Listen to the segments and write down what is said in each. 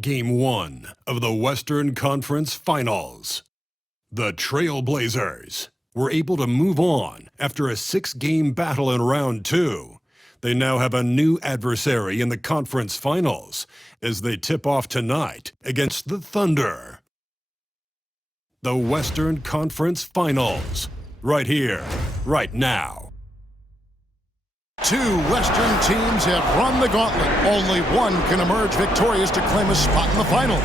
Game 1 of the Western Conference Finals. The Trailblazers were able to move on after a 6-game battle in round 2. They now have a new adversary in the conference finals as they tip off tonight against the Thunder. The Western Conference Finals, right here, right now. Two Western teams have run the gauntlet. Only one can emerge victorious to claim a spot in the finals.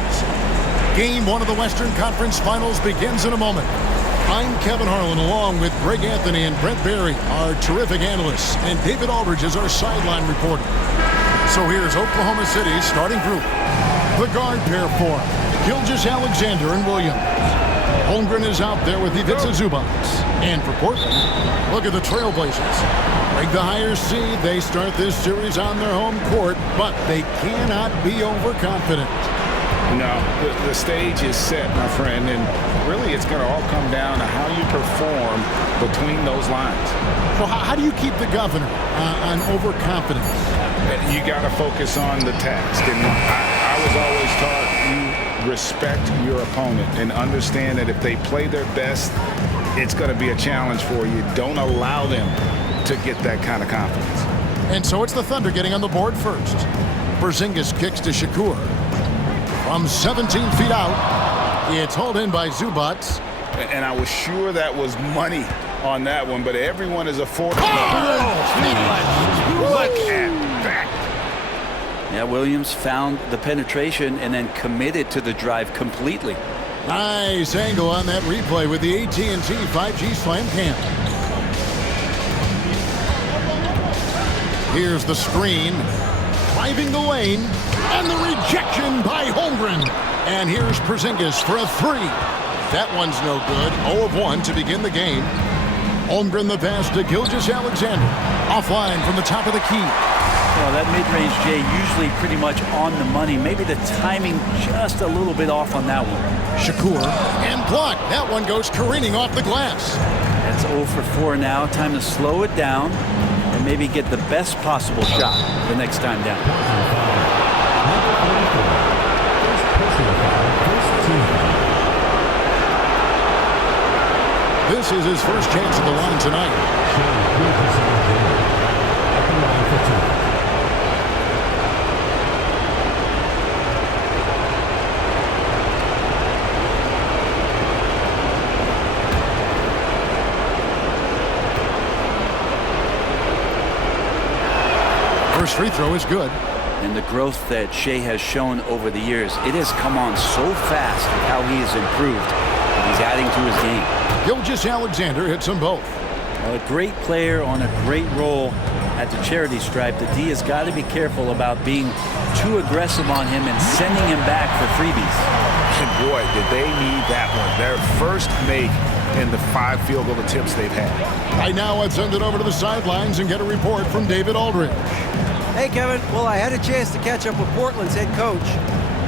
Game 1 of the Western Conference Finals begins in a moment. I'm Kevin Harlan, along with Greg Anthony and Brent Barry, our terrific analysts, and David Aldridge is our sideline reporter. So here's Oklahoma City's starting group. The guard pair form, Gilgeous-Alexander and Williams. Holmgren is out there with Ivica Zubac. And for Portland, look at the Trailblazers. Break the higher seed, they start this series on their home court, but they cannot be overconfident. No, the stage is set, my friend, and really it's going to all come down to how you perform between those lines. So how do you keep the governor on overconfidence? You got to focus on the task, and I was always taught you respect your opponent and understand that if they play their best, it's going to be a challenge for you. Don't allow them to get that kind of confidence. And so it's the Thunder getting on the board first. Porzingis kicks to Shakur. From 17 feet out, it's hauled in by Zubac. And I was sure that was money on that one, but everyone is afforded. Look at that. Yeah, Williams found the penetration and then committed to the drive completely. Nice angle on that replay with the AT&T 5G Slam Cam. Here's the screen, driving the lane, and the rejection by Holmgren. And here's Porzingis for a 3. That one's no good. 0 of 1 to begin the game. Holmgren the pass to Gilgeous-Alexander. Offline from the top of the key. Well, that mid-range, Jay, usually pretty much on the money. Maybe the timing just a little bit off on that one. Shakur, and blocked. That one goes careening off the glass. That's 0 for 4 now. Time to slow it down and maybe get the best possible shot the next time down. This is his first chance at the line tonight. First free throw is good. And the growth that Shai has shown over the years, it has come on so fast with how he has improved. And he's adding to his game. Gilgeous-Alexander hits them both. A great player on a great role at the charity stripe. The D has got to be careful about being too aggressive on him and sending him back for freebies. And boy, did they need that one. Their first make in the 5 field goal attempts they've had. Right now, let's send it over to the sidelines and get a report from David Aldridge. Hey, Kevin. Well, I had a chance to catch up with Portland's head coach.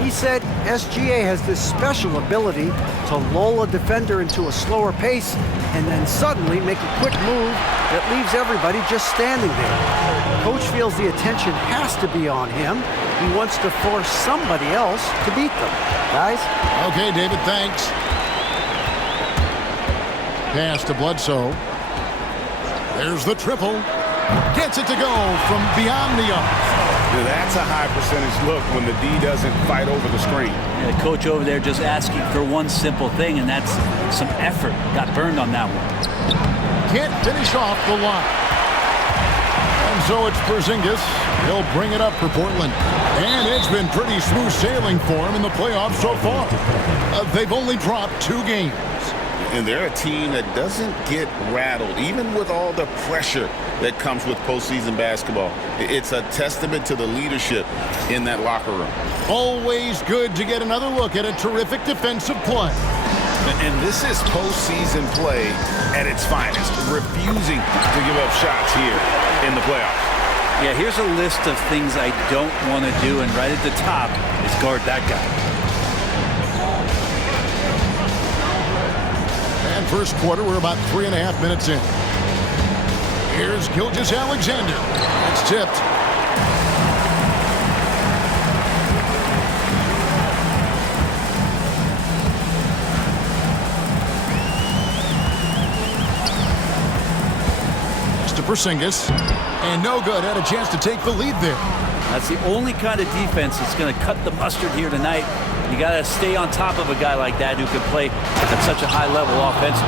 He said SGA has this special ability to lull a defender into a slower pace and then suddenly make a quick move that leaves everybody just standing there. Coach feels the attention has to be on him. He wants to force somebody else to beat them. Guys? Okay, David, thanks. Pass to Bledsoe. There's the triple. Gets it to go from beyond the arc. That's a high percentage look when the D doesn't fight over the screen. Yeah, the coach over there just asking for one simple thing, and that's some effort. Got burned on that one. Can't finish off the line. And so it's Porzingis. He'll bring it up for Portland. And it's been pretty smooth sailing for him in the playoffs so far. They've only dropped 2 games. And they're a team that doesn't get rattled, even with all the pressure that comes with postseason basketball. It's a testament to the leadership in that locker room. Always good to get another look at a terrific defensive play. And this is postseason play at its finest, refusing to give up shots here in the playoffs. Yeah, here's a list of things I don't want to do, and right at the top is guard that guy. And first quarter, we're about 3.5 minutes in. Here's Gilgeous-Alexander. It's tipped. Porzingis. And no good. Had a chance to take the lead there. That's the only kind of defense that's going to cut the mustard here tonight. You got to stay on top of a guy like that who can play at such a high level offensively.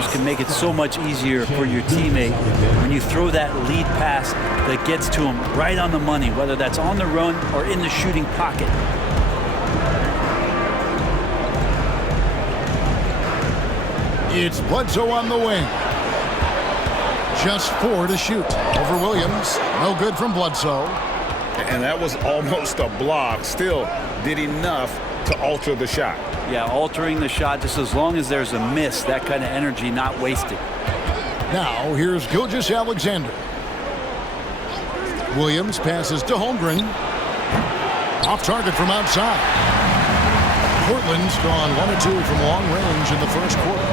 You can make it so much easier for your teammate when you throw that lead pass that gets to him right on the money, whether that's on the run or in the shooting pocket. It's Bledsoe on the wing. Just 4 to shoot. Over Williams. No good from Bledsoe. And that was almost a block. Still did enough to alter the shot. Yeah, altering the shot just as long as there's a miss, that kind of energy not wasted. Now here's Gilgeous-Alexander. Williams passes to Holmgren. Off target from outside. Portland's gone 1 of 2 from long range in the first quarter.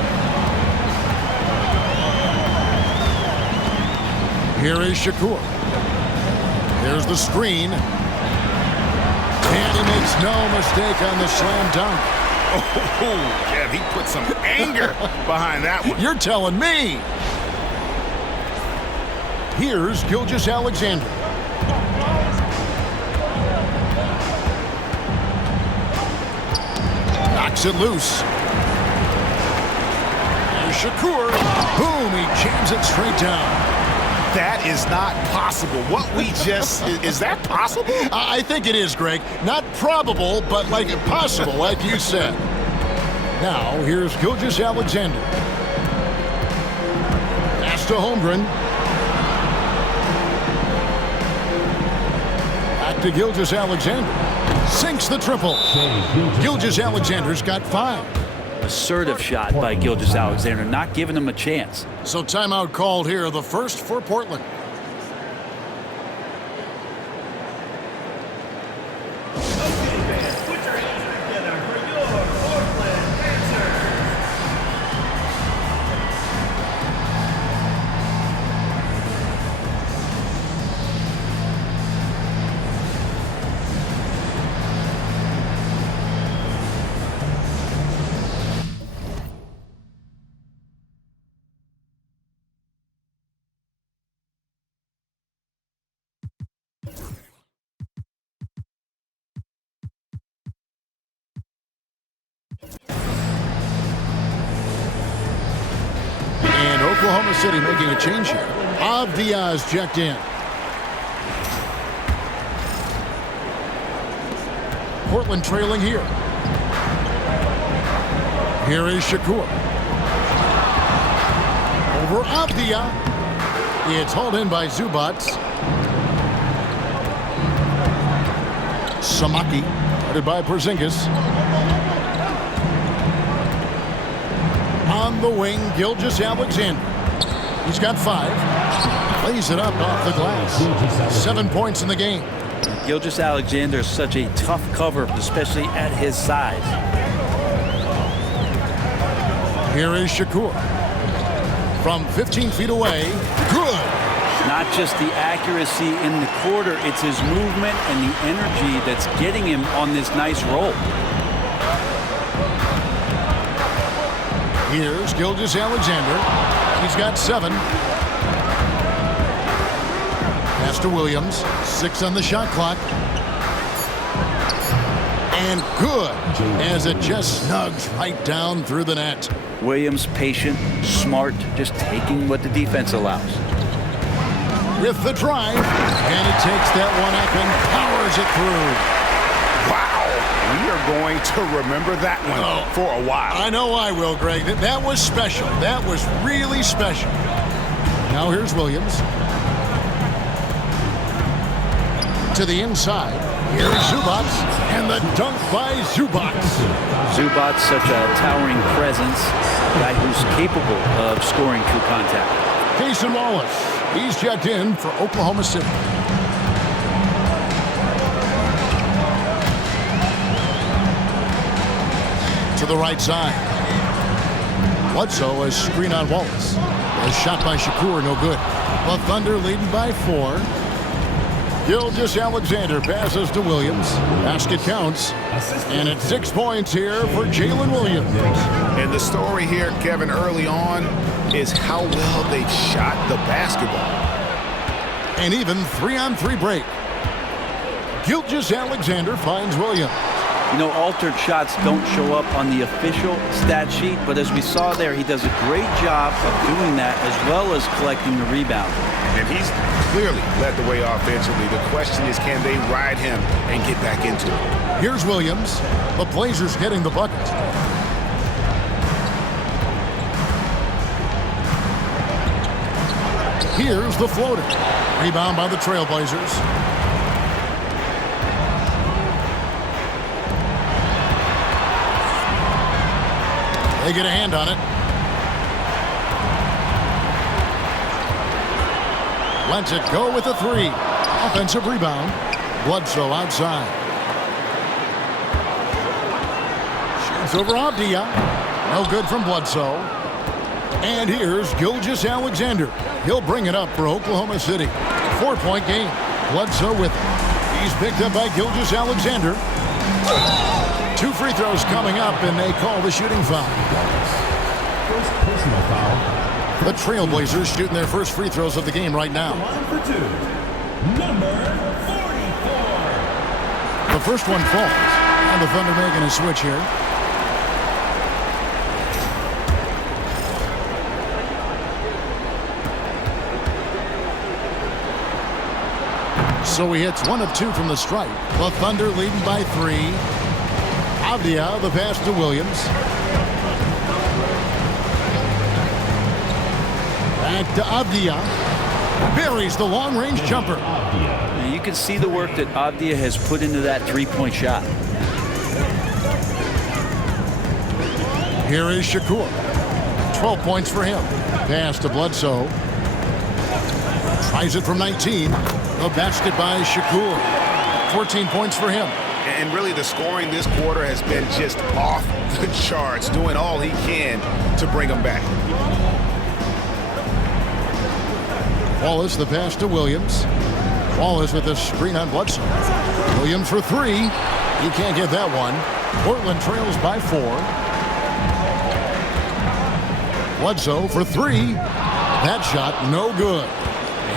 Here is Shakur. Here's the screen. And he makes no mistake on the slam dunk. Oh, yeah, he put some anger behind that one. You're telling me. Here's Gilgeous-Alexander. Knocks it loose. Here's Shakur. Boom, he jams it straight down. That is not possible. What we just... is that possible? I think it is, Greg. Not probable, but like possible, like you said. Now, here's Gilgeous-Alexander. Pass to Holmgren. Back to Gilgeous-Alexander. Sinks the triple. Gilgeous-Alexander's got 5. Assertive shot by Gilgeous-Alexander, not giving him a chance. So timeout called here, the first for Portland. And Oklahoma City making a change here. Diaz checked in. Portland trailing here. Here is Shakur. Over Avdia. It's hauled in by Zubac. Samaki. Headed by Porzingis. On the wing, Gilgeous-Alexander. He's got 5. Lays it up off the glass. 7 points in the game. Gilgeous-Alexander is such a tough cover, especially at his size. Here is Shakur. From 15 feet away. Good. Not just the accuracy in the quarter, it's his movement and the energy that's getting him on this nice roll. Here's Gilgeous-Alexander. He's got 7. Pass to Williams. 6 on the shot clock. And good, as it just snugs right down through the net. Williams patient, smart, just taking what the defense allows. With the drive, and it takes that one up and powers it through. Wow, we are going to remember that one for a while. I know I will, Greg. That was special. That was really special. Now here's Williams. To the inside. Here's Zubac, and the dunk by Zubac. Zubac, such a towering presence, a guy who's capable of scoring through contact. Cason Wallace, he's checked in for Oklahoma City. To the right side. Bledsoe, a screen on Wallace. A shot by Shakur, no good. The Thunder leading by 4. Gilgeous-Alexander passes to Williams. Basket counts. And it's 6 points here for Jalen Williams. And the story here, Kevin, early on is how well they shot the basketball. An even 3-on-3 break. Gilgeous-Alexander finds Williams. You know, altered shots don't show up on the official stat sheet, but as we saw there, he does a great job of doing that as well as collecting the rebound. And he's clearly led the way offensively. The question is, can they ride him and get back into it? Here's Williams. The Blazers getting the bucket. Here's the floater. Rebound by the Trailblazers. They get a hand on it. Lets it go with a 3. Offensive rebound. Bledsoe outside. Shoots over Avdia. No good from Bledsoe. And here's Gilgeous-Alexander. He'll bring it up for Oklahoma City. 4-point game. Bledsoe with it. He's picked up by Gilgeous-Alexander. 2 free throws coming up, and they call the shooting foul. First personal foul. The Trailblazers shooting their first free throws of the game right now. Line for 2. Number 44. The first one falls. And the Thunder making a switch here. So he hits 1 of 2 from the stripe. The Thunder leading by 3. Avdia, the pass to Williams. Back to Avdia. Buries the long-range jumper. Now you can see the work that Avdia has put into that three-point shot. Here is Shakur. 12 points for him. Pass to Bledsoe. Tries it from 19. The basket by Shakur. 14 points for him. And really the scoring this quarter has been just off the charts, doing all he can to bring them back. Wallace the pass to Williams. Wallace with the screen on Bledsoe. Williams for 3. He can't get that one. Portland trails by 4. Bledsoe for 3. That shot no good.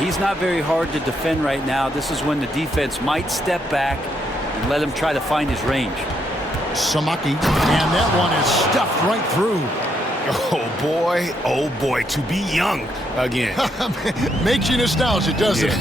He's not very hard to defend right now. This is when the defense might step back and let him try to find his range. Samaki, and that one is stuffed right through. Oh boy, to be young again. Makes you nostalgic, doesn't it?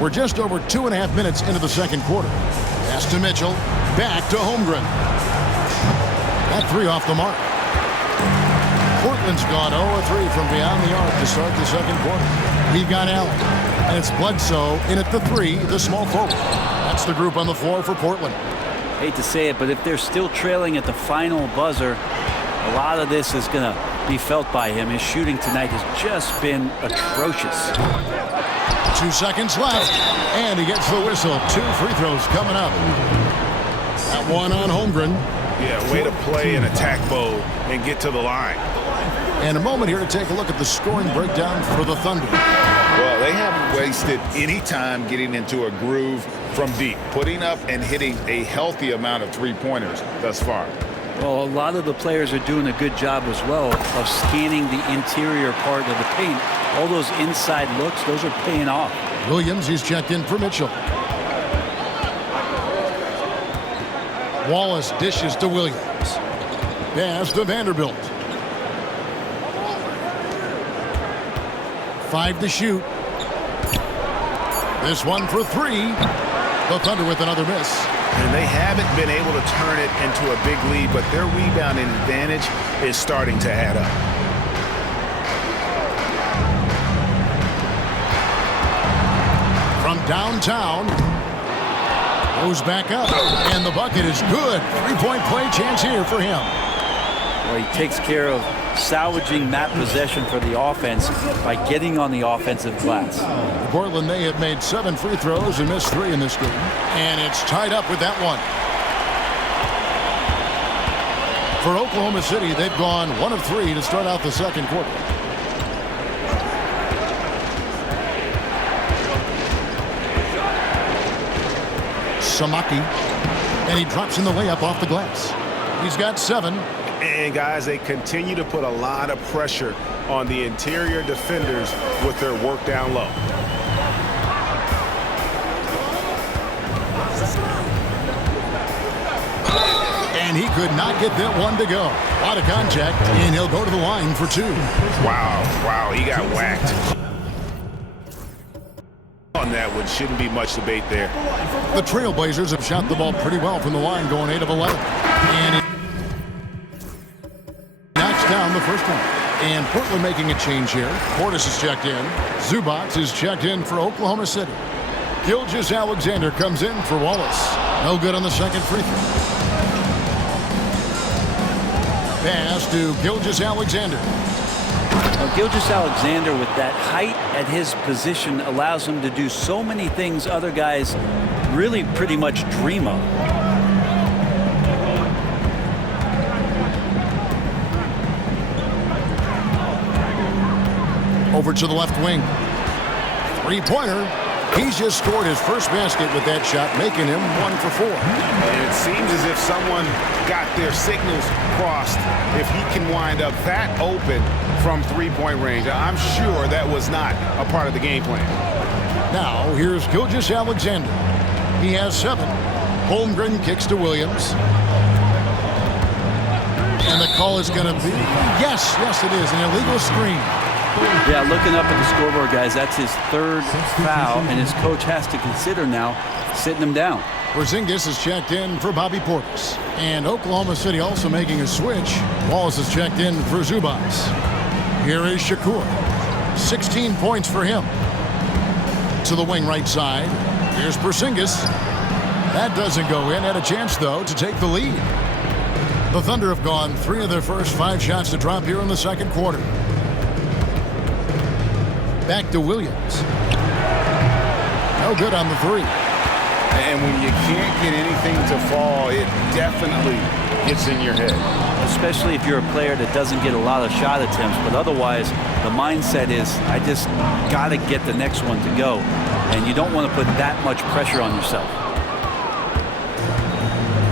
We're just over 2.5 minutes into the second quarter. Pass to Mitchell. Back to Holmgren. That 3 off the mark. Portland's gone 0-3 from beyond the arc to start the second quarter. We've got Allen. And it's Bledsoe in at the 3, the small forward. That's the group on the floor for Portland. Hate to say it, but if they're still trailing at the final buzzer, a lot of this is going to be felt by him. His shooting tonight has just been atrocious. 2 seconds left, and he gets the whistle. 2 free throws coming up. That one on Holmgren. Yeah, way to play an attack mode and get to the line. And a moment here to take a look at the scoring breakdown for the Thunder. Well, they haven't wasted any time getting into a groove from deep, putting up and hitting a healthy amount of three-pointers thus far. Well, a lot of the players are doing a good job as well of scanning the interior part of the paint. All those inside looks, those are paying off. Williams, he's checked in for Mitchell. Wallace dishes to Williams. Pass to Vanderbilt. 5 to shoot. This one for 3. The Thunder with another miss. And they haven't been able to turn it into a big lead, but their rebounding advantage is starting to add up. From downtown. Goes back up. And the bucket is good. 3-point play chance here for him. where he takes care of salvaging that possession for the offense by getting on the offensive glass. Portland, they have made 7 free throws and missed 3 in this game. And it's tied up with that one. For Oklahoma City, they've gone 1 of 3 to start out the second quarter. Samaki. And he drops in the layup off the glass. He's got 7. And guys, they continue to put a lot of pressure on the interior defenders with their work down low. And he could not get that one to go. A lot of contact, and he'll go to the line for 2. Wow, he got whacked. On that one, shouldn't be much debate there. The Trailblazers have shot the ball pretty well from the line, going 8 of 11. And it knocks down the first one. And Portland making a change here. Portis is checked in. Zubac is checked in for Oklahoma City. Gilgeous-Alexander comes in for Wallace. No good on the second free throw. Pass to Gilgeous-Alexander. Now, Gilgeous-Alexander, with that height at his position, allows him to do so many things other guys really pretty much dream of. Over to the left wing. Three-pointer. He's just scored his first basket with that shot, making him 1 for 4. And it seems as if someone got their signals crossed. If he can wind up that open from three-point range, I'm sure that was not a part of the game plan. Now, here's Gilgeous-Alexander. He has 7. Holmgren kicks to Williams. And the call is going to be, yes, it is, an illegal screen. Yeah, looking up at the scoreboard, guys, that's his 3rd foul, and his coach has to consider now sitting him down. Porzingis is checked in for Bobby Portis. And Oklahoma City also making a switch. Wallace is checked in for Zubac. Here is Shakur. 16 points for him. To the wing right side. Here's Porzingis. That doesn't go in. Had a chance, though, to take the lead. The Thunder have gone 3 of their first 5 shots to drop here in the second quarter. Back to Williams. No good on the 3. And when you can't get anything to fall, it definitely gets in your head. Especially if you're a player that doesn't get a lot of shot attempts, but otherwise the mindset is, I just got to get the next one to go. And you don't want to put that much pressure on yourself.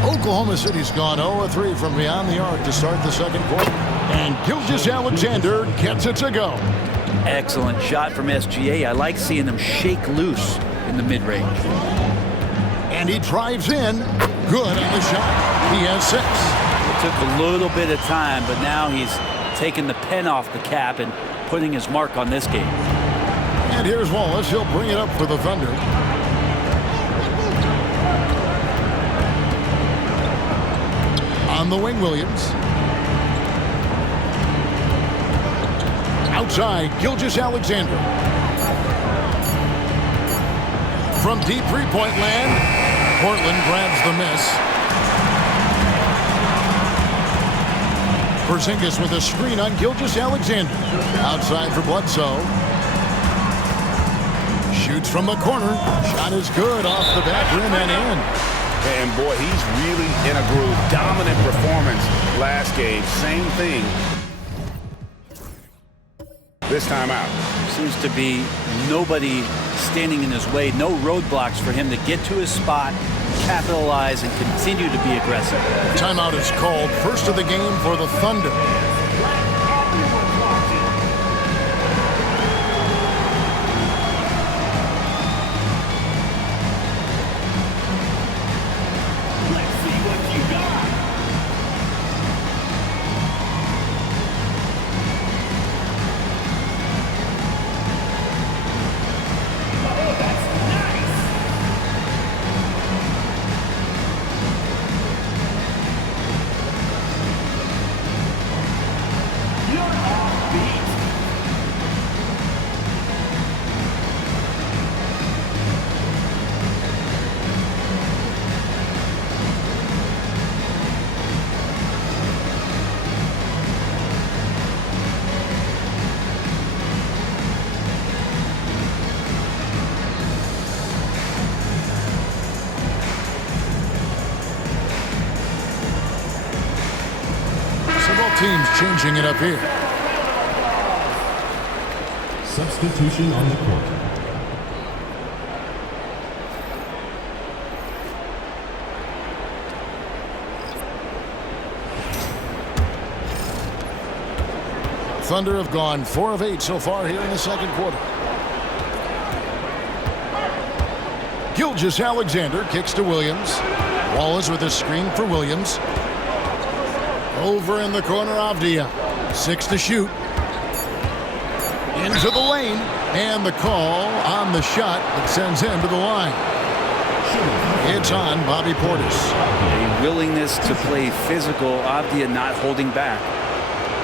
Oklahoma City's gone 0-3 from beyond the arc to start the second quarter. And Gilgeous-Alexander gets it to go. Excellent shot from SGA. I like seeing them shake loose in the mid-range. And he drives in. Good on the shot. He has 6. It took a little bit of time, but now he's taking the pen off the cap and putting his mark on this game. And here's Wallace. He'll bring it up for the Thunder. On the wing, Williams. Outside, Gilgeous-Alexander. From deep three-point land, Portland grabs the miss. Porzingis with a screen on Gilgeous-Alexander. Outside for Bledsoe. Shoots from the corner. Shot is good off the back rim and in. And boy, he's really in a groove. Dominant performance last game. Same thing this time out. Seems to be nobody standing in his way, no roadblocks for him to get to his spot, capitalize, and continue to be aggressive. Timeout is called. First of the game for the Thunder. teams changing it up here. Substitution on the court. Thunder have gone 4 of 8 so far here in the second quarter. Gilgeous-Alexander kicks to Williams. Wallace with a screen for Williams. Over in the corner, Avdia. 6 to shoot. Into the lane. And the call on the shot that sends him to the line. It's on Bobby Portis. A willingness to play physical. Avdia not holding back.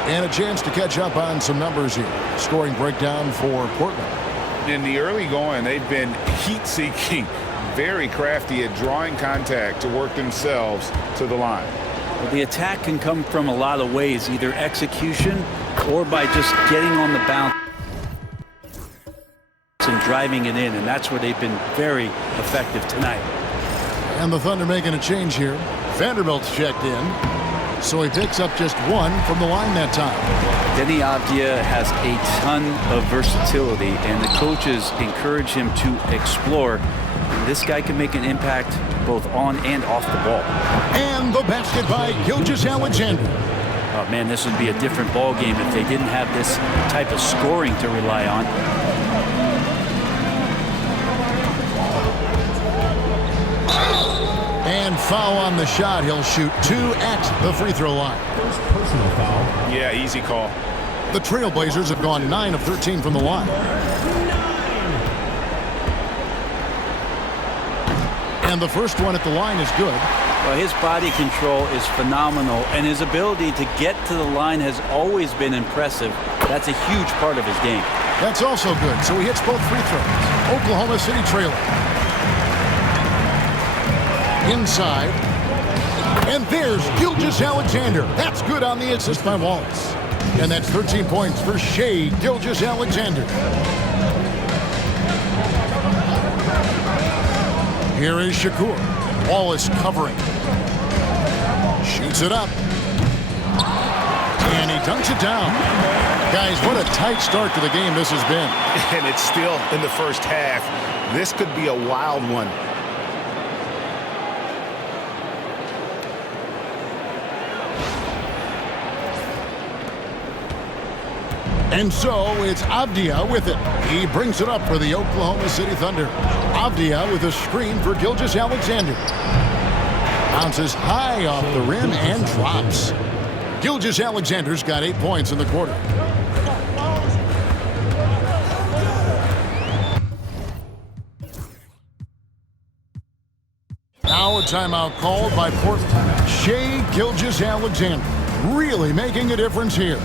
And a chance to catch up on some numbers here. Scoring breakdown for Portland. In the early going, they've been heat-seeking, very crafty at drawing contact to work themselves to the line. Well, the attack can come from a lot of ways, either execution or by just getting on the bounce and driving it in, and that's where they've been very effective tonight. And the Thunder making a change here. Vanderbilt's checked in. So he picks up just 1 from the line that time. Denny Avdia has a ton of versatility, and the coaches encourage him to explore. And this guy can make an impact both on and off the ball. And the basket by Gilgeous-Alexander. Oh man, this would be a different ball game if they didn't have this type of scoring to rely on. And foul on the shot. He'll shoot 2 at the free throw line. First personal foul. Yeah, easy call. The Trailblazers have gone 9 of 13 from the line. And the first one at the line is good. Well, his body control is phenomenal, and his ability to get to the line has always been impressive. That's a huge part of his game. That's also good. So he hits both free throws. Oklahoma City trailing. Inside. And there's Gilgeous-Alexander. That's good on the assist by Wallace. And that's 13 points for Shai Gilgeous-Alexander. Here is Shakur. Wallace covering. Shoots it up. And he dunks it down. Guys, what a tight start to the game this has been. And it's still in the first half. This could be a wild one. And so it's Avdia with it. He brings it up for the Oklahoma City Thunder. Avdia with a screen for Gilgeous-Alexander. Bounces high off the rim and drops. Gilgeous-Alexander's got 8 points in the quarter. Now a timeout called by Portland. Shai Gilgeous-Alexander really making a difference here.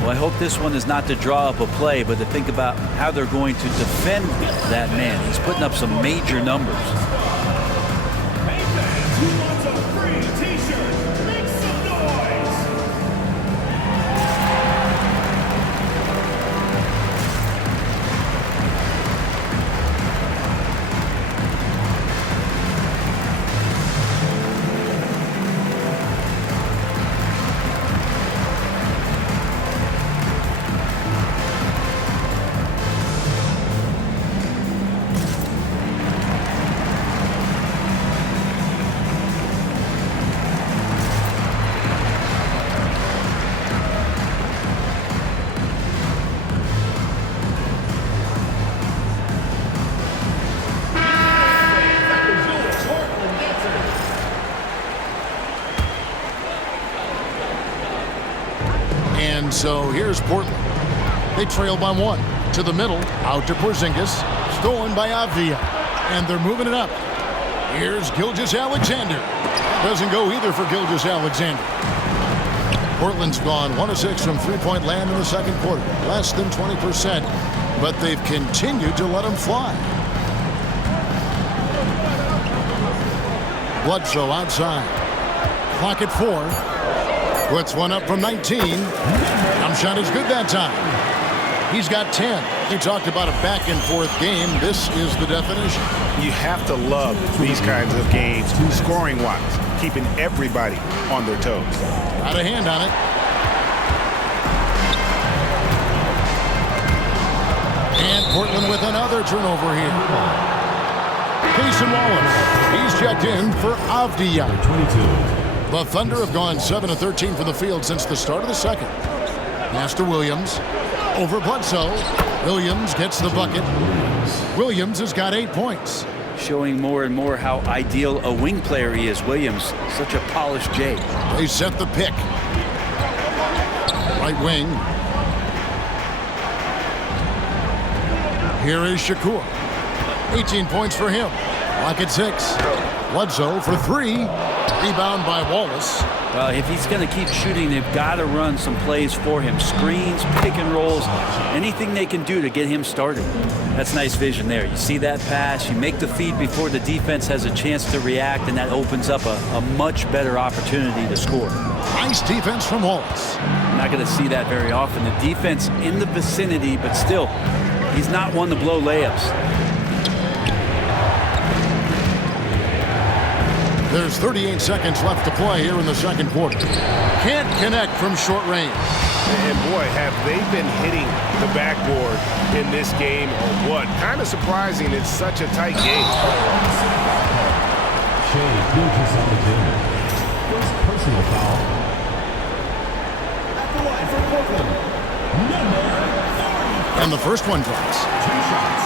Well, I hope this one is not to draw up a play, but to think about how they're going to defend that man. He's putting up some major numbers. Hey fans, who wants a free t-shirt? Make some noise! And so here's Portland. They trail by 1. To the middle, out to Porzingis. Stolen by Avdia. And they're moving it up. Here's Gilgeous-Alexander. Doesn't go either for Gilgeous-Alexander. Portland's gone 1 of 6 from three-point land in the second quarter. Less than 20%. But they've continued to let them fly. Bledsoe outside. Clock at 4. Puts one up from 19. Jump shot is good that time. He's got 10. You talked about a back-and-forth game. This is the definition. You have to love these kinds of games, scoring-wise, keeping everybody on their toes. Got a hand on it. And Portland with another turnover here. Payson Wallace, he's checked in for Avdiya. The Thunder have gone 7 of 13 from the field since the start of the second. Pass to Williams. Over Bledsoe. Williams gets the bucket. Williams has got 8 points. Showing more and more how ideal a wing player he is. Williams, such a polished J. They set the pick. Right wing. Here is Shakur. 18 points for him. Lock at 6. Bledsoe for 3. Rebound by Wallace. Well, if he's going to keep shooting, they've got to run some plays for him. Screens, pick and rolls, anything they can do to get him started. That's nice vision there. You see that pass, you make the feed before the defense has a chance to react, and that opens up a much better opportunity to score. Nice defense from Wallace. You're not going to see that very often. The defense in the vicinity, but still, he's not one to blow layups. There's 38 seconds left to play here in the second quarter. Can't connect from short range. And boy, have they been hitting the backboard in this game or what? Kind of surprising. It's such a tight game. Shai on the game. First personal foul. At the line for Portland, number 30. And the first one drops. 2 shots.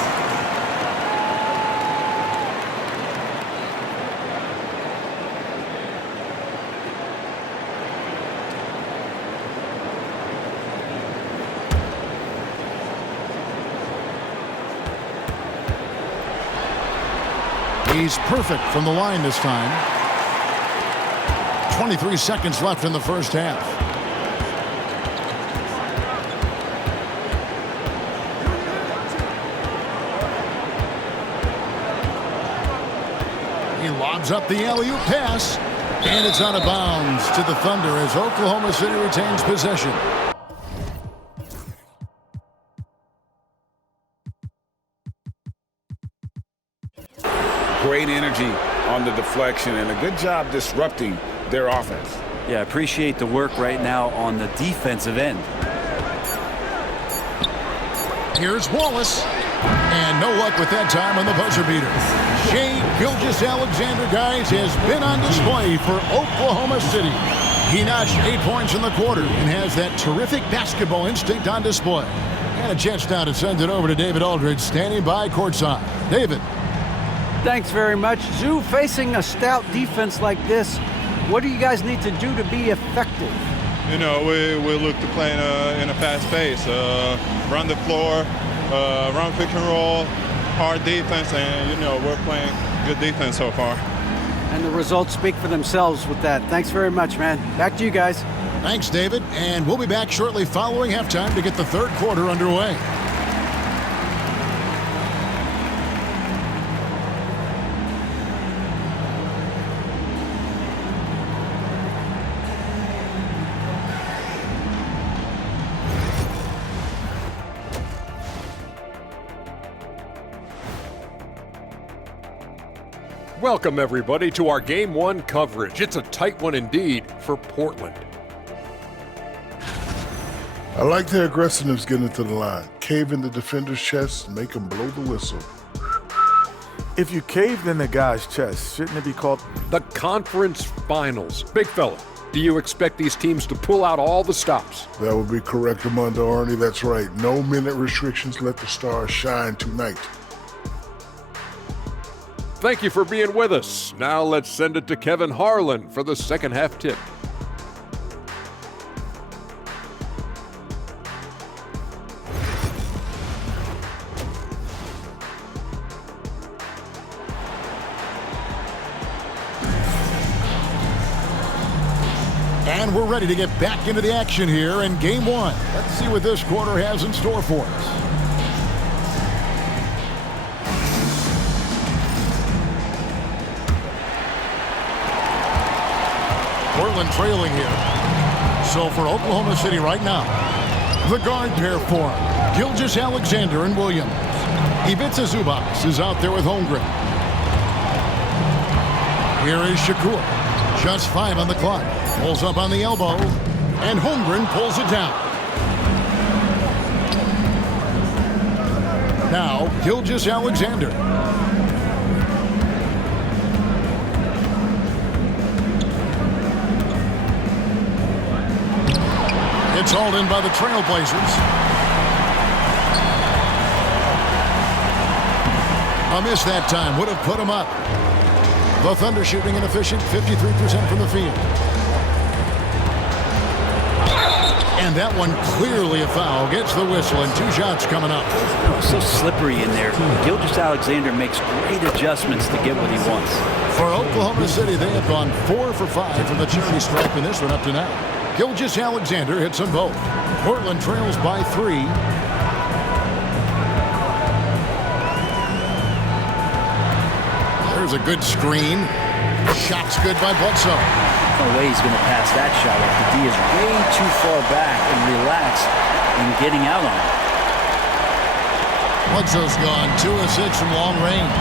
He's perfect from the line this time. 23 seconds left in the first half. He lobs up the alley-oop pass, and it's out of bounds to the Thunder as Oklahoma City retains possession. Great energy on the deflection and a good job disrupting their offense. Yeah, appreciate the work right now on the defensive end. Here's Wallace. And no luck with that time on the buzzer beater. Shai Gilgeous-Alexander, guys, has been on display for Oklahoma City. He notched 8 points in the quarter and has that terrific basketball instinct on display. And a chance now to send it over to David Aldridge, standing by courtside. David. Thanks very much. Zoo, facing a stout defense like this, what do you guys need to do to be effective? You know, we look to play in a fast pace, run the floor, run pick and roll, hard defense, and, you know, we're playing good defense so far. And the results speak for themselves with that. Thanks very much, man. Back to you guys. Thanks, David. And we'll be back shortly following halftime to get the third quarter underway. Welcome, everybody, to our Game 1 coverage. It's a tight one indeed for Portland. I like their aggressiveness getting into the line. Cave in the defender's chest and make him blow the whistle. If you caved in the guy's chest, shouldn't it be called? The conference finals. Big fella, do you expect these teams to pull out all the stops? That would be correct, Armando Arnie. That's right. No minute restrictions. Let the stars shine tonight. Thank you for being with us. Now let's send it to Kevin Harlan for the second half tip. And we're ready to get back into the action here in Game 1. Let's see what this quarter has in store for us. Portland trailing here. So for Oklahoma City right now, the guard pair form. Gilgeous-Alexander and Williams. Ivica Zubac is out there with Holmgren. Here is Shakur. Just 5 on the clock. Pulls up on the elbow. And Holmgren pulls it down. Now, Gilgeous-Alexander. It's hauled in by the Trailblazers. A miss that time would have put him up. The Thunder shooting inefficient, 53% from the field. And that one clearly a foul. Gets the whistle and 2 shots coming up. So slippery in there. Gilgeous-Alexander makes great adjustments to get what he wants. For Oklahoma City, they have gone 4 for 5 from the charity stripe in this one up to now. Gilgeous-Alexander hits them both. Portland trails by 3. There's a good screen. Shot's good by Bledsoe. No way he's going to pass that shot off. The D is way too far back and relaxed in getting out on it. Bledsoe's gone 2 of 6 from long range.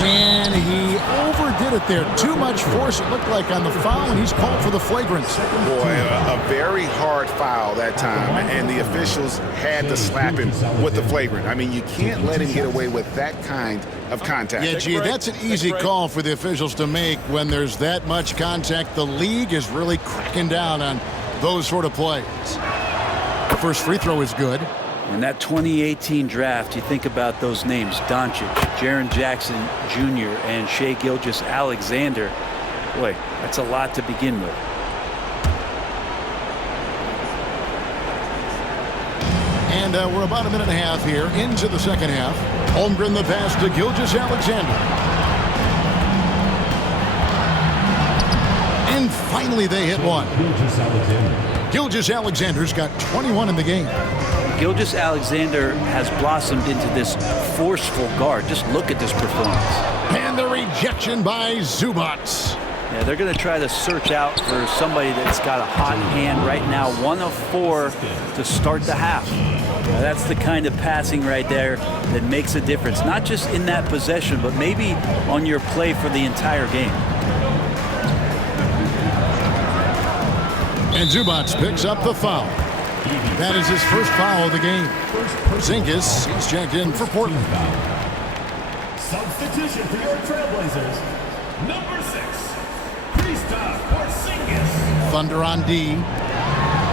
And he overdid it there. Too much force, it looked like, on the foul, and he's called for the flagrant. Boy, a very hard foul that time, and the officials had to slap him with the flagrant. I mean, you can't let him get away with that kind of contact. Yeah, gee, that's an easy call for the officials to make when there's that much contact. The league is really cracking down on those sort of plays. The first free throw is good. In that 2018 draft, you think about those names: Doncic, Jaren Jackson Jr., and Shai Gilgeous-Alexander. Boy, that's a lot to begin with. And we're about a minute and a half here into the second half. Holmgren the pass to Gilgeous-Alexander. And finally they hit one. Gilgeous-Alexander's got 21 in the game. Gilgeous-Alexander has blossomed into this forceful guard. Just look at this performance. And the rejection by Zubac. Yeah, they're going to try to search out for somebody that's got a hot hand right now. 1 of 4 to start the half. Now, that's the kind of passing right there that makes a difference. Not just in that possession, but maybe on your play for the entire game. And Zubac picks up the foul. That is his first foul of the game. Porzingis, he's checked in for Portland. Substitution for your Trailblazers, number 6, Kristaps Porzingis. Thunder on D.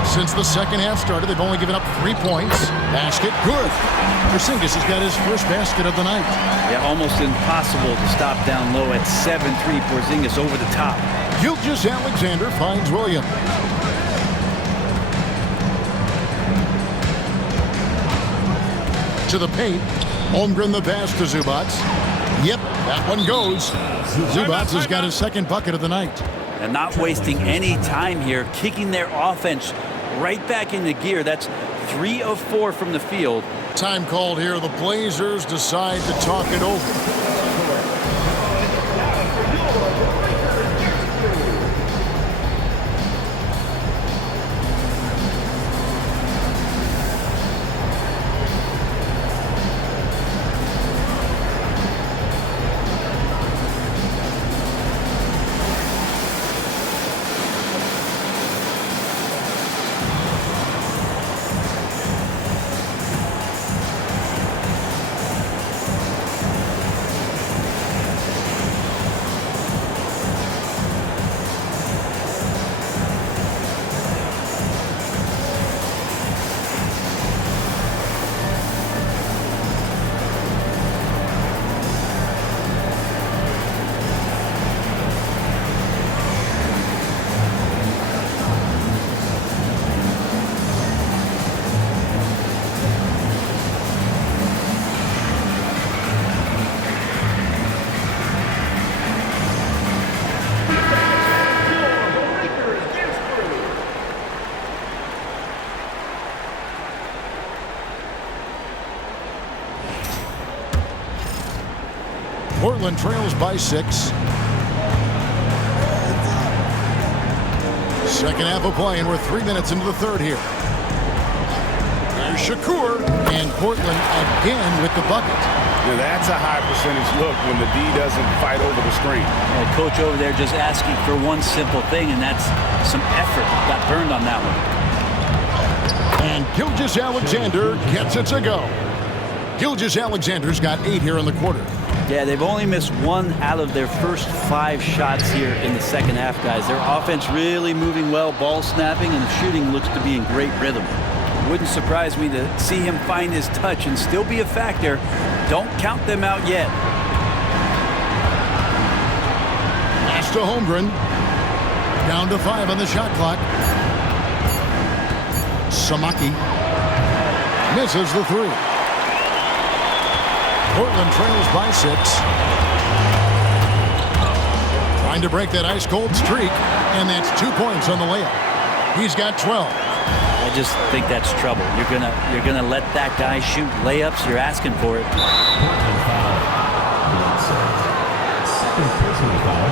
Since the second half started, they've only given up 3 points. Basket, good. Porzingis has got his first basket of the night. Yeah, almost impossible to stop down low at 7-3. Porzingis over the top. Gilgeous-Alexander finds Williams. To the paint. Holmgren the pass to Zubac. Yep, that one goes. Zubac has got his second bucket of the night. And not wasting any time here, kicking their offense right back into gear. That's 3 of 4 from the field. Time called here. The Blazers decide to talk it over. Portland trails by 6. Second half of play, and we're 3 minutes into the third here. There's Shakur, and Portland again with the bucket. Now that's a high percentage look when the D doesn't fight over the screen. Yeah, coach over there just asking for one simple thing, and that's some effort. Got burned on that one. And Gilgeous-Alexander gets it to go. Gilgeous-Alexander's got 8 here in the quarter. Yeah, they've only missed 1 out of their first 5 shots here in the second half, guys. Their offense really moving well, ball snapping, and the shooting looks to be in great rhythm. Wouldn't surprise me to see him find his touch and still be a factor. Don't count them out yet. Pass to Holmgren. Down to 5 on the shot clock. Samaki misses the 3. Portland trails by 6. Trying to break that ice-cold streak, and that's 2 points on the layup. He's got 12. I just think that's trouble. You're gonna let that guy shoot layups. You're asking for it. Portland foul. Second personal foul.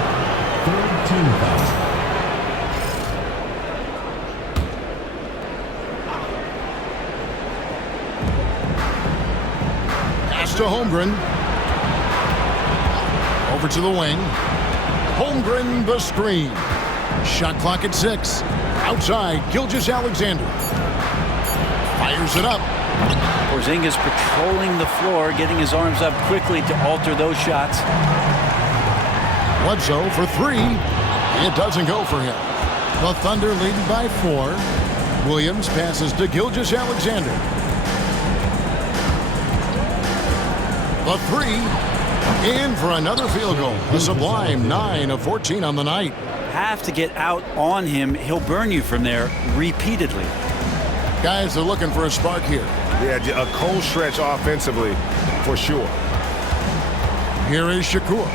Third team foul. To Holmgren. Over to the wing. Holmgren the screen. Shot clock at 6. Outside, Gilgeous-Alexander. Fires it up. Porzingis patrolling the floor, getting his arms up quickly to alter those shots. Bledsoe for 3. It doesn't go for him. The Thunder leading by 4. Williams passes to Gilgeous-Alexander. The 3, in for another field goal. A sublime 9 of 14 on the night. Have to get out on him. He'll burn you from there repeatedly. Guys are looking for a spark here. Yeah, a cold stretch offensively, for sure. Here is Shakur.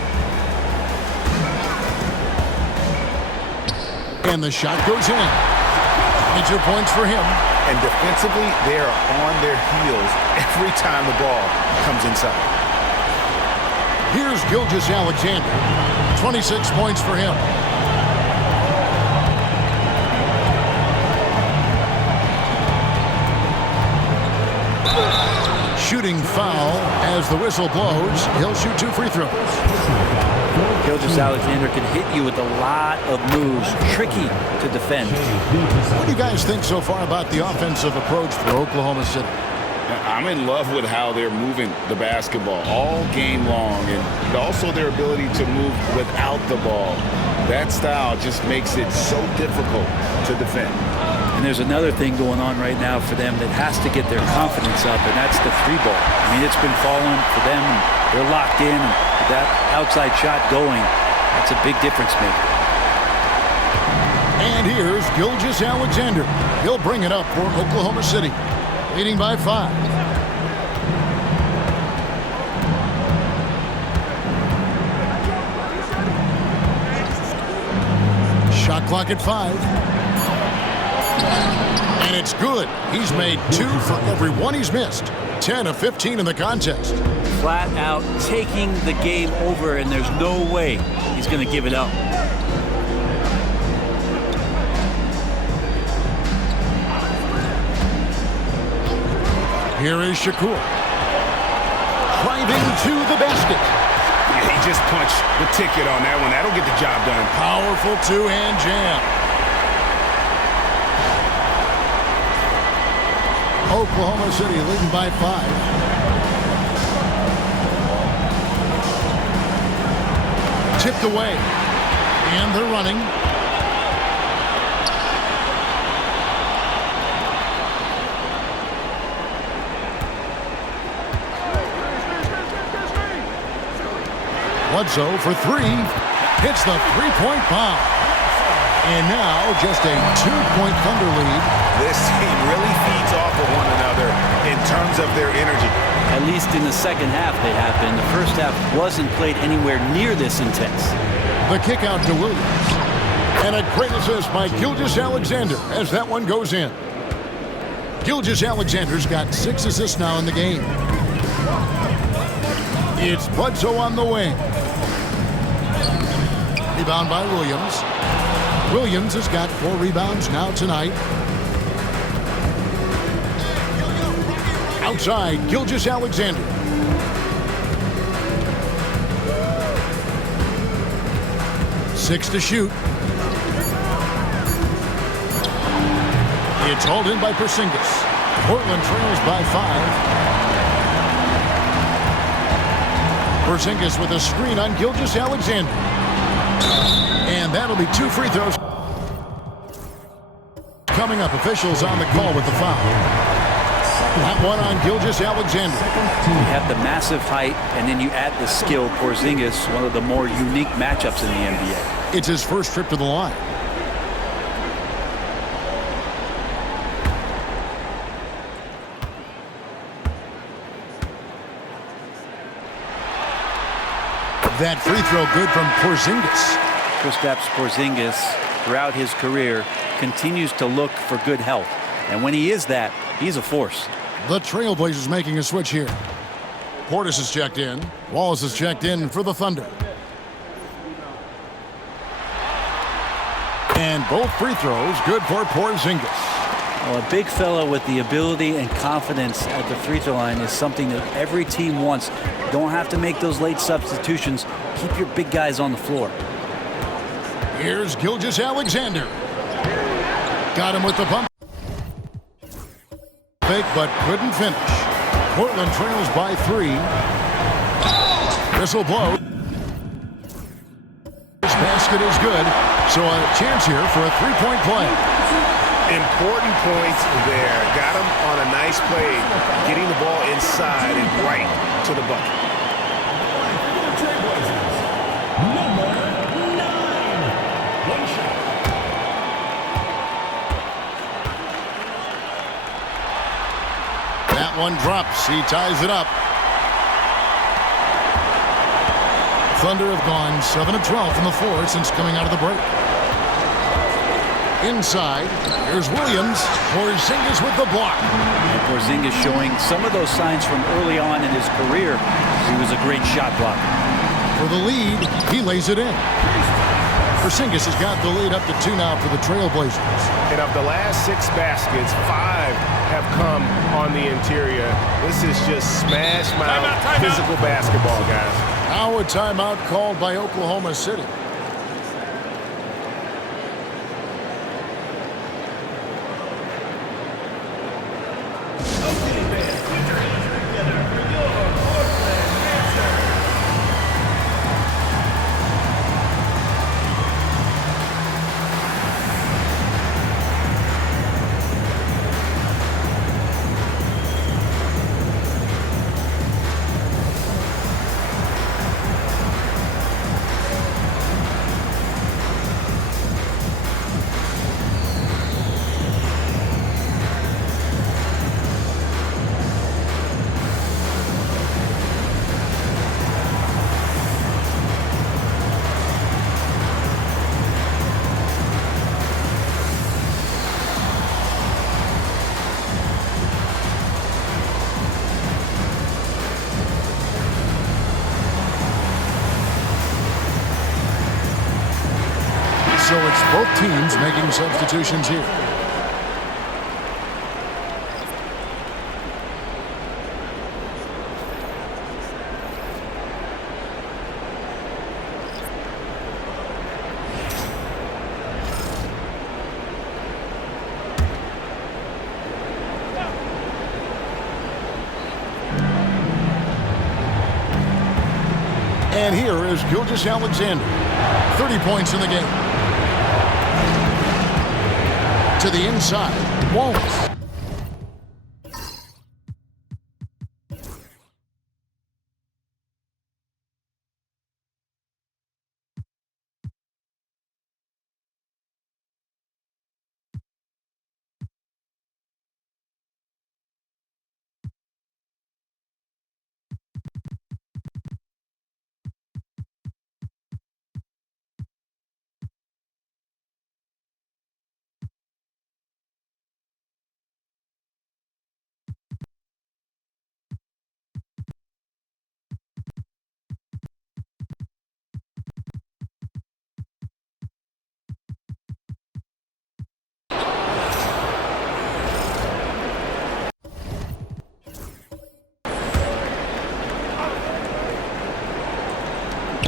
And the shot goes in. And 2 points for him. And defensively, they are on their heels every time the ball comes inside. Here's Gilgeous-Alexander. 26 points for him. Shooting foul as the whistle blows. He'll shoot 2 free throws. Gilgeous-Alexander can hit you with a lot of moves. Tricky to defend. What do you guys think so far about the offensive approach for Oklahoma City? I'm in love with how they're moving the basketball all game long, and also their ability to move without the ball. That style just makes it so difficult to defend. And there's another thing going on right now for them that has to get their confidence up, and that's the 3 ball. I mean, it's been falling for them, and they're locked in, and with that outside shot going, that's a big difference maker. And here's Gilgeous-Alexander. He'll bring it up for Oklahoma City, leading by 5. Shot clock at 5. And it's good. He's made 2 for every 1 he's missed. 10 of 15 in the contest. Flat out taking the game over, and there's no way he's going to give it up. Here is Shakur. Driving to the basket. Yeah, he just punched the ticket on that one. That'll get the job done. Powerful 2-hand jam. Oklahoma City leading by 5. Tipped away. And they're running. Bledsoe for 3. Hits the 3-point bomb. And now just a 2-point Thunder lead. This team really feeds off of one another in terms of their energy. At least in the second half they have been. The first half wasn't played anywhere near this intense. The kick out to Williams. And a great assist by Gilgeous-Alexander as that one goes in. Gilgeous-Alexander's got 6 assists now in the game. It's Bledsoe on the wing. Rebound by Williams. Williams has got 4 rebounds now tonight. Outside, Gilgeous-Alexander. Six to shoot. It's hauled in by Porzingis. Portland trails by 5. Porzingis with a screen on Gilgeous-Alexander. And that'll be 2 free throws. Coming up, officials on the call with the foul. That one on Gilgeous-Alexander. You have the massive height, and then you add the skill. Porzingis, one of the more unique matchups in the NBA. It's his first trip to the line. That free throw good from Porzingis. Kristaps Porzingis, throughout his career, continues to look for good health. And when he is that, he's a force. The Trailblazers making a switch here. Portis is checked in. Wallace is checked in for the Thunder. And both free throws good for Porzingis. Well, a big fella with the ability and confidence at the free throw line is something that every team wants. Don't have to make those late substitutions. Keep your big guys on the floor. Here's Gilgeous-Alexander. Got him with the pump. Fake, but couldn't finish. Portland trails by 3. Whistle blow. This basket is good, so a chance here for a three-point play. Important points there. Got him on a nice play, getting the ball inside and right to the bucket. Number 9. One shot. That one drops. He ties it up. Thunder have gone 7 of 12 from the floor since coming out of the break. Inside, here's Williams. Porzingis with the block. And Porzingis showing some of those signs from early on in his career. He was a great shot blocker. For the lead, he lays it in. Porzingis has got the lead up to 2 now for the Trailblazers. And of the last 6 baskets, 5 have come on the interior. This is just smash mouth physical basketball, guys. Now a timeout called by Oklahoma City. So it's both teams making substitutions here. And here is Gilgeous-Alexander. 30 points in the game. To the inside, Wallace.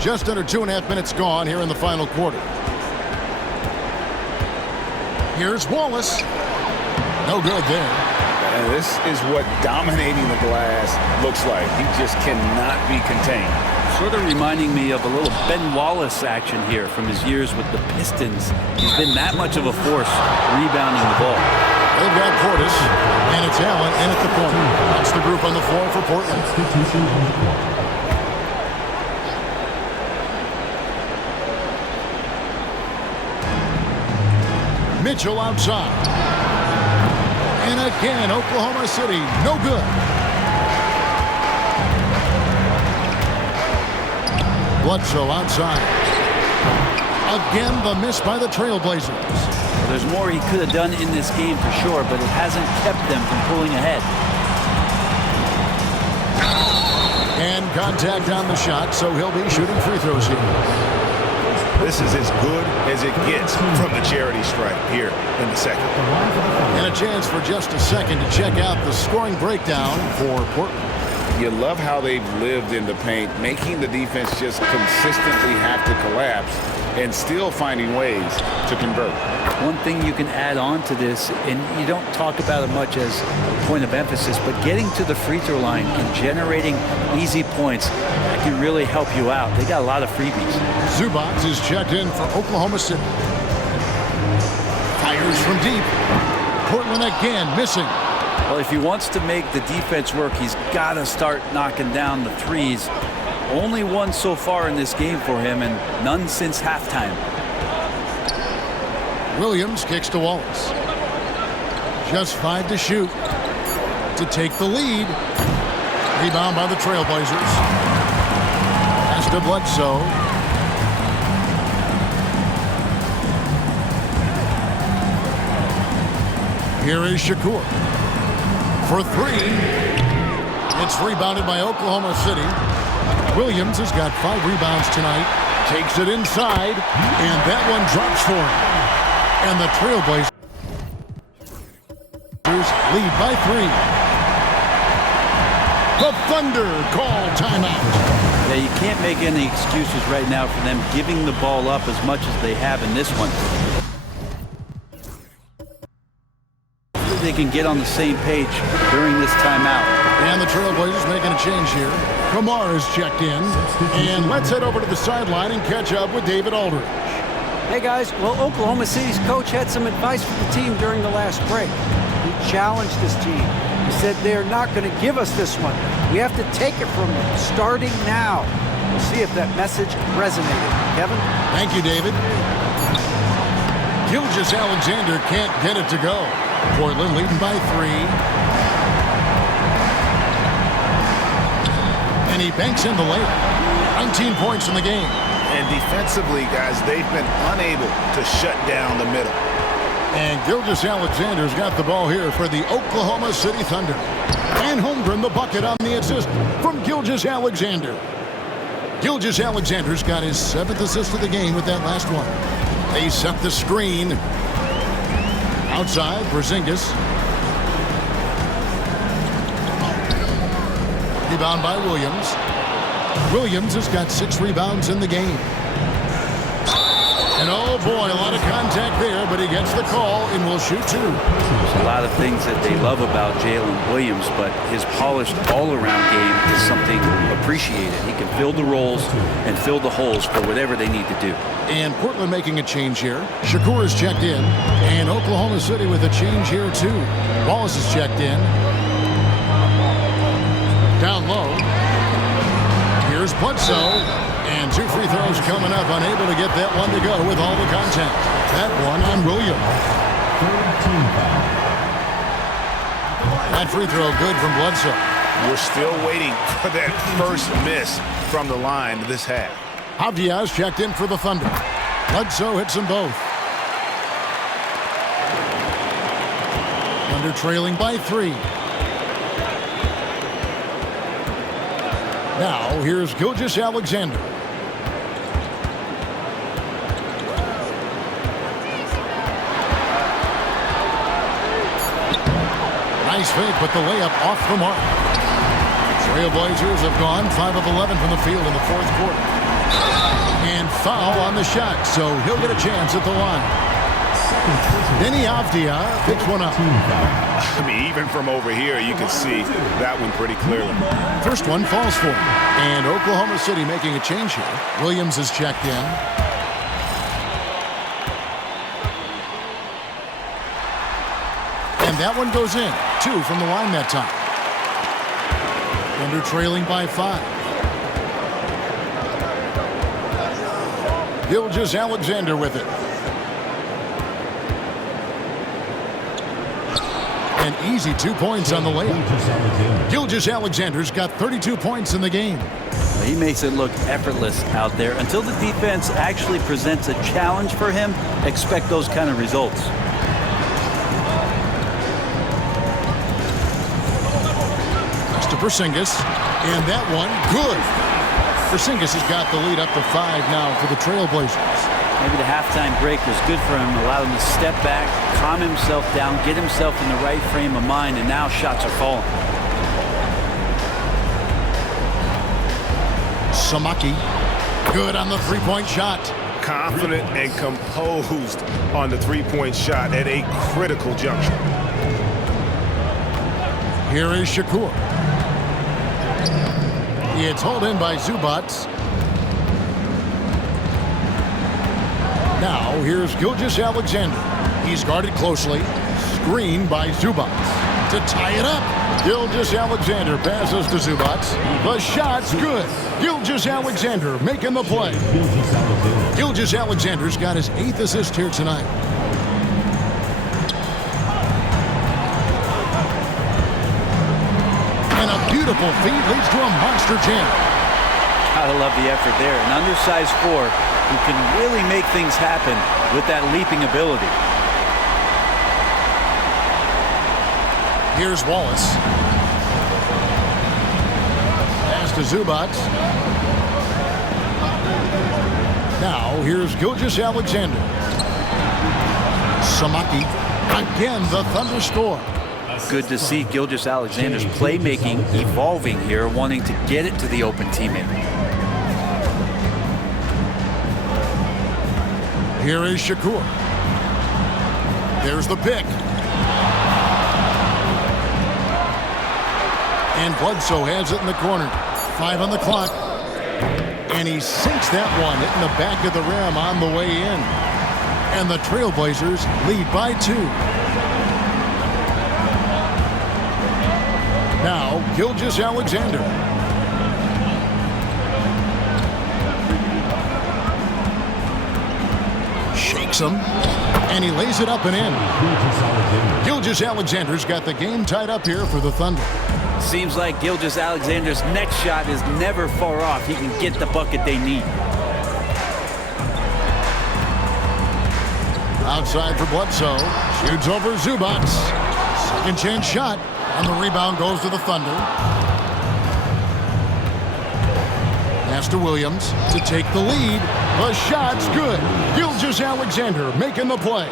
Just under 2.5 minutes gone here in the final quarter. Here's Wallace. No good there. And this is what dominating the glass looks like. He just cannot be contained. Sort of reminding me of a little Ben Wallace action here from his years with the Pistons. He's been that much of a force rebounding the ball. They've got Portis and it's Allen in at the point. That's the group on the floor for Portland. Mitchell outside. And again, Oklahoma City, no good. Bledsoe outside. Again, the miss by the Trailblazers. Well, there's more he could have done in this game for sure, but it hasn't kept them from pulling ahead. And contact on the shot, so he'll be shooting free throws here. This is as good as it gets from the charity stripe here in the second. And a chance for just a second to check out the scoring breakdown for Portland. You love how they've lived in the paint, making the defense just consistently have to collapse and still finding ways to convert. One thing you can add on to this, and you don't talk about it much as a point of emphasis, but getting to the free throw line and generating easy points, that can really help you out. They got a lot of freebies. Zubac is checked in for Oklahoma City. Fires from deep. Portland again missing. Well, if he wants to make the defense work, he's got to start knocking down the threes. Only one so far in this game for him, and none since halftime. Williams kicks to Wallace. Just 5 to shoot to take the lead. Rebound by the Trailblazers. Pass to Bledsoe. Here is Shakur for 3. It's rebounded by Oklahoma City. Williams has got 5 rebounds tonight. Takes it inside, and that one drops for him. And the Trailblazers lead by 3. The Thunder call timeout. Yeah, you can't make any excuses right now for them giving the ball up as much as they have in this one. They can get on the same page during this timeout. And the Trailblazers making a change here. Kamar is checked in. And let's head over to the sideline and catch up with David Aldridge. Hey guys, well, Oklahoma City's coach had some advice for the team during the last break. He challenged his team. He said they're not going to give us this one. We have to take it from them, starting now. We'll see if that message resonated. Kevin? Thank you, David. Gilgeous-Alexander can't get it to go. Portland leading by 3. And he banks in the layup. 19 points in the game. And defensively, guys, they've been unable to shut down the middle. And Gilgeous-Alexander's got the ball here for the Oklahoma City Thunder. And Holmgren the bucket on the assist from Gilgeous-Alexander. Gilgeous-Alexander's got his 7th assist of the game with that last one. They set the screen. Outside, Porzingis. Rebound by Williams. Williams has got 6 rebounds in the game. And oh boy, a lot of contact there, but he gets the call and will shoot 2. There's a lot of things that they love about Jalen Williams, but his polished all-around game is something appreciated. He can fill the roles and fill the holes for whatever they need to do. And Portland making a change here. Shakur is checked in. And Oklahoma City with a change here too. Wallace is checked in. Down low. Here's Bledsoe. And 2 free throws coming up. Unable to get that one to go with all the contact. That one on Williams. That free throw good from Bledsoe. We're still waiting for that first miss from the line this half. Diaz checked in for the Thunder. Bledsoe hits them both. Thunder trailing by 3. Now here's Gilgeous-Alexander. Nice fake, but the layup off the mark. Trailblazers have gone 5 of 11 from the field in the 4th quarter. And foul on the shot, so he'll get a chance at the line. Denny Avdia picks one up. I mean, even from over here, you can see that one pretty clearly. First one falls for him. And Oklahoma City making a change here. Williams is checked in. And that one goes in. 2 from the line that time. Thunder trailing by 5. Gilgeous-Alexander with it. An easy 2 points on the layup. Gilgeous-Alexander's got 32 points in the game. He makes it look effortless out there. Until the defense actually presents a challenge for him, expect those kind of results. Next to Porzingis. And that one, good. Porzingis has got the lead up to 5 now for the Trailblazers. Maybe the halftime break was good for him, allowed him to step back, calm himself down, get himself in the right frame of mind, and now shots are falling. Samaki, good on the three-point shot. Confident and composed on the three-point shot at a critical juncture. Here is Shakur. It's hauled in by Zubac. Now, here's Gilgeous-Alexander. He's guarded closely. Screened by Zubac. To tie it up. Gilgeous-Alexander passes to Zubac. The shot's good. Gilgeous-Alexander making the play. Gilgeous-Alexander's got his 8th assist here tonight. And a beautiful feed leads to a monster jam. Gotta love the effort there. An undersized 4 who can really make things happen with that leaping ability. Here's Wallace. Pass to Zubac. Now, here's Gilgeous-Alexander. Samaki. Again, the Thunder score. Good to see Gilgeous-Alexander's playmaking evolving here, wanting to get it to the open teammate. Here is Shakur. There's the pick. And Bledsoe has it in the corner. 5 on the clock. And he sinks that one, hitting the back of the rim on the way in. And the Trailblazers lead by 2. Now, Gilgeous-Alexander. Shakes him. And he lays it up and in. Gilgeous-Alexander's got the game tied up here for the Thunder. Seems like Gilgeous-Alexander's next shot is never far off. He can get the bucket they need. Outside for Bledsoe. Shoots over Zubac. Second chance shot. And the rebound goes to the Thunder. Pass to Williams to take the lead. The shot's good. Gilgeous-Alexander making the play.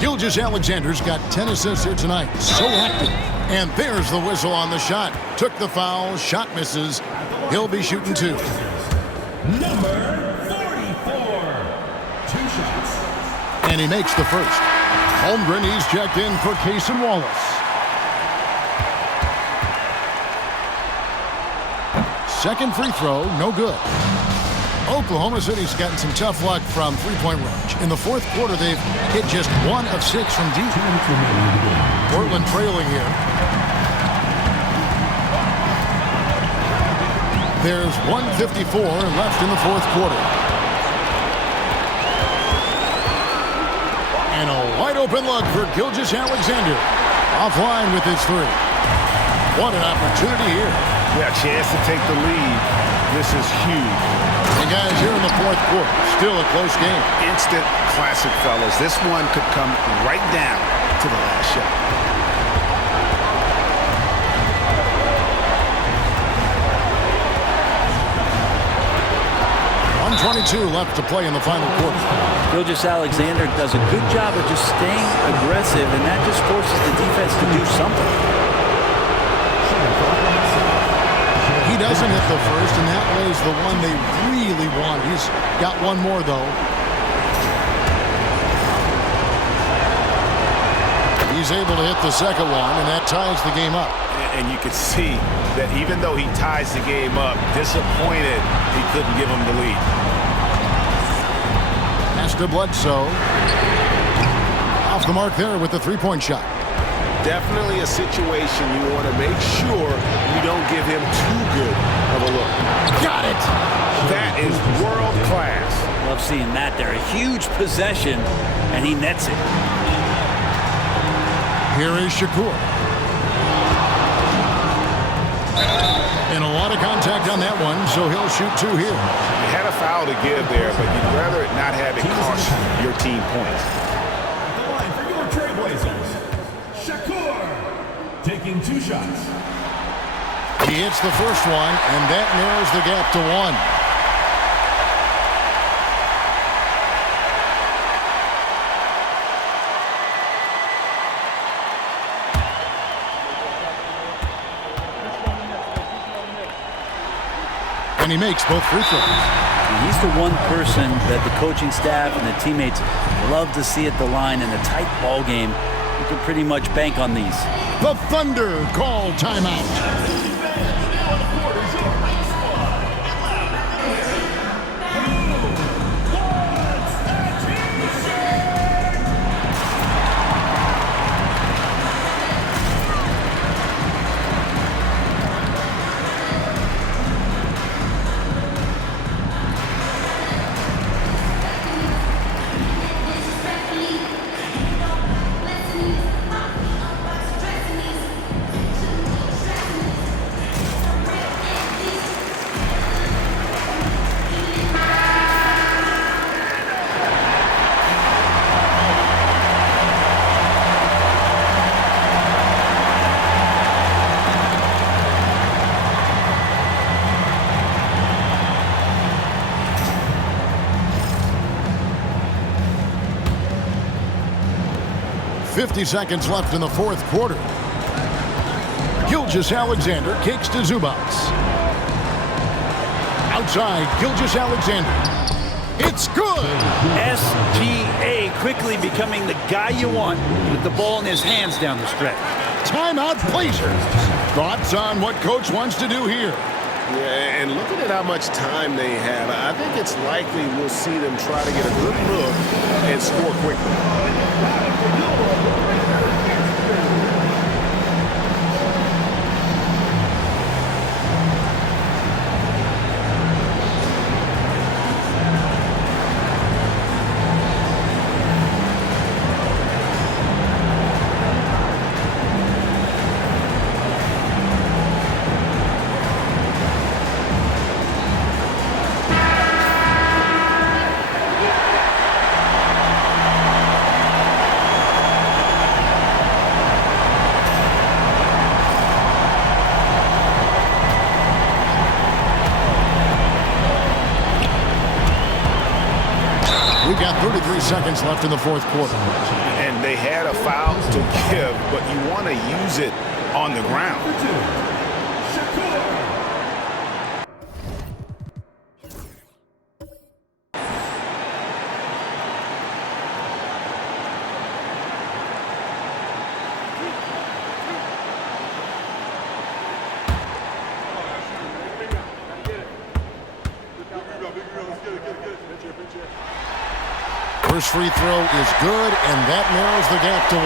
Gilgeous-Alexander's got 10 assists here tonight. So active. And there's the whistle on the shot. Took the foul. Shot misses. He'll be shooting 2. Number 44. 2 shots. And he makes the first. Holmgren, he's checked in for Cason Wallace. Second free throw, no good. Oklahoma City's gotten some tough luck from three-point range. In the fourth quarter, they've hit just 1 of 6 from deep. Portland trailing here. There's 1:54 left in the fourth quarter. And a wide-open look for Gilgeous-Alexander. Offline with his 3. What an opportunity here. Yeah, chance to take the lead. This is huge. And guys, here in the fourth quarter, still a close game. Instant classic, fellas. This one could come right down to the last shot. 1:22 left to play in the final quarter. Gilgeous-Alexander does a good job of just staying aggressive, and that just forces the defense to do something. He doesn't hit the first, and that was the one they really want. He's got one more, though. He's able to hit the second one, and that ties the game up. And you can see that even though he ties the game up, disappointed he couldn't give him the lead. Pass to Bledsoe. Off the mark there with the three-point shot. Definitely a situation you want to make sure you don't give him too good of a look. Got it! That is world class. Love seeing that there. A huge possession, and he nets it. Here is Shakur. And a lot of contact on that one, so he'll shoot two here. You had a foul to give there, but you'd rather not have it cost your team points. The line for your Trailblazers, Shakur, taking 2 shots. He hits the first one, and that narrows the gap to 1. And he makes both free throws. And he's the one person that the coaching staff and the teammates love to see at the line in a tight ball game. You can pretty much bank on these. The Thunder call timeout. Seconds left in the fourth quarter. Gilgeous-Alexander kicks to Zubac. Outside, Gilgeous-Alexander. It's good! SGA quickly becoming the guy you want with the ball in his hands down the stretch. Timeout, Blazers. Thoughts on what Coach wants to do here? Yeah, and looking at how much time they have, I think it's likely we'll see them try to get a good look and score quickly. We've got 33 seconds left in the fourth quarter. And they had a foul to give, but you want to use it on the ground. First free throw is good, and that narrows the gap to 1.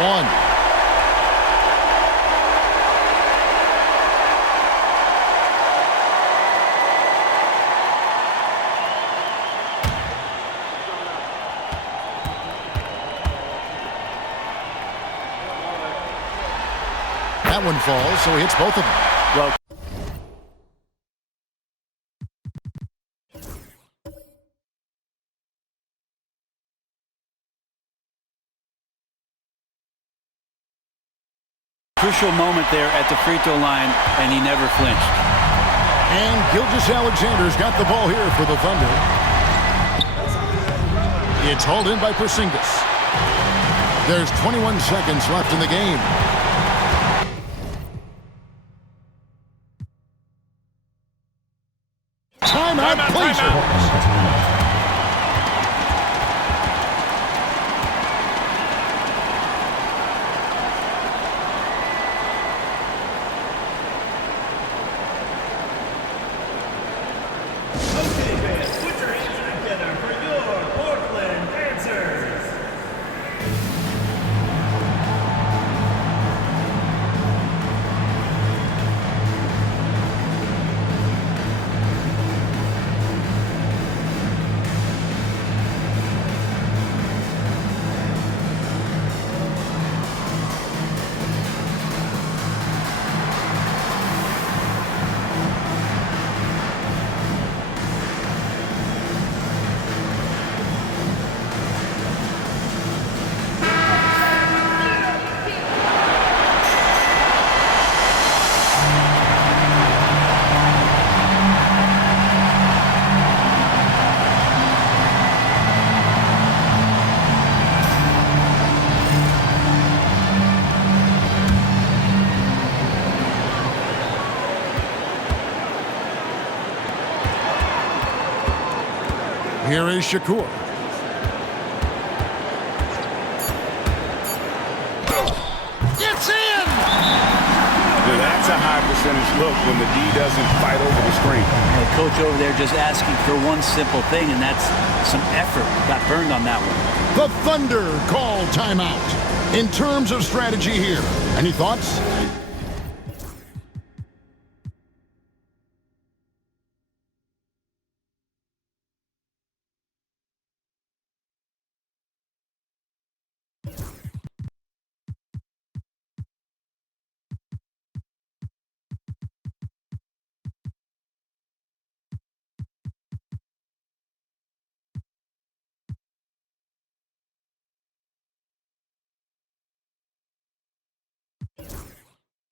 That one falls, so he hits both of them. Well, crucial moment there at the free throw line, and he never flinched. And Gilgeous-Alexander's got the ball here for the Thunder. It's hauled in by Porzingis. There's 21 seconds left in the game. Timeout, Blazers. Here is Shakur. It's in! Now that's a high percentage look when the D doesn't fight over the screen. The coach over there just asking for one simple thing, and that's some effort. Got burned on that one. The Thunder call timeout. In terms of strategy here, any thoughts?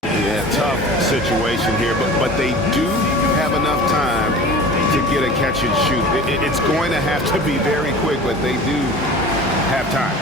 Yeah, tough situation here, but they do have enough time to get a catch and shoot. It's going to have to be very quick, but they do have time.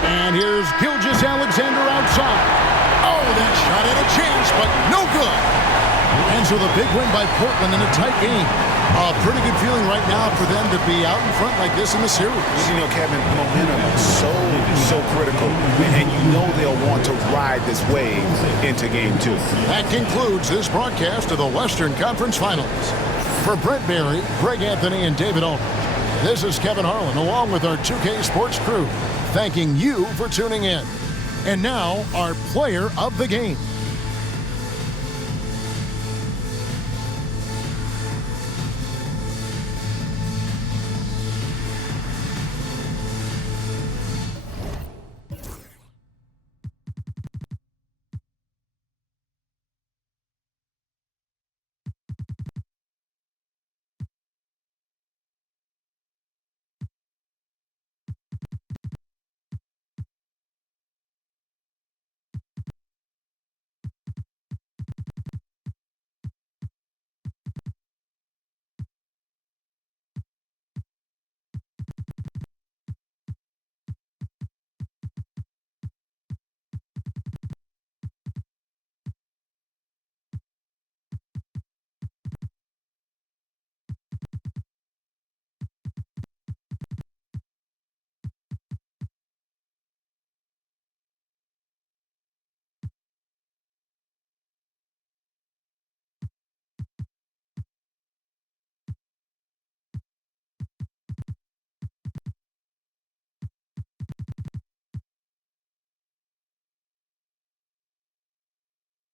And here's Gilgeous-Alexander outside. Oh, that shot had a chance, but no good. And so the big win by Portland in a tight game. A pretty good feeling right now for them to be out in front like this in the series. You know, Kevin, momentum is so critical, and you know they'll want to ride this wave into Game 2. That concludes this broadcast of the Western Conference Finals. For Brent Barry, Greg Anthony, and David Aldridge, this is Kevin Harlan along with our 2K Sports crew, thanking you for tuning in. And now, our player of the game.